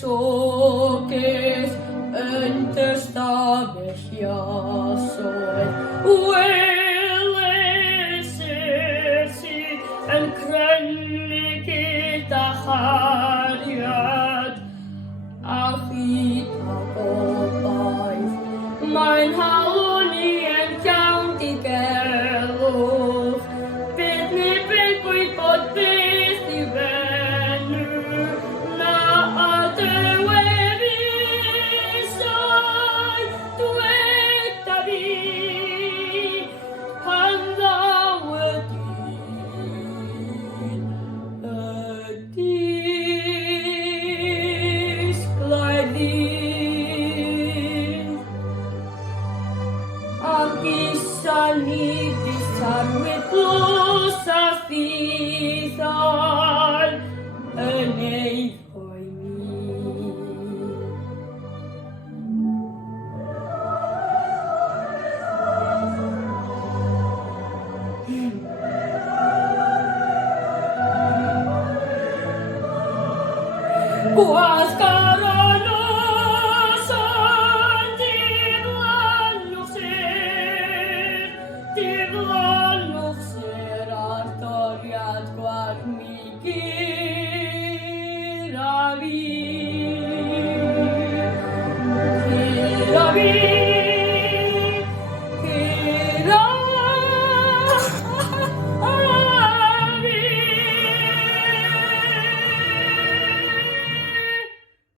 soques enter stabes jassoet, Welesersi en krönlikita harjat, Achita kopais, mein halunien county kellof, Pitni pinkui pot pisti venu, na alte wevisai, tuetta vi, handa wetin, glidin, Akisani disar with plusa fithal, enei hoi Quas coronosan tivlannuxer artoriat quad mihi ravi.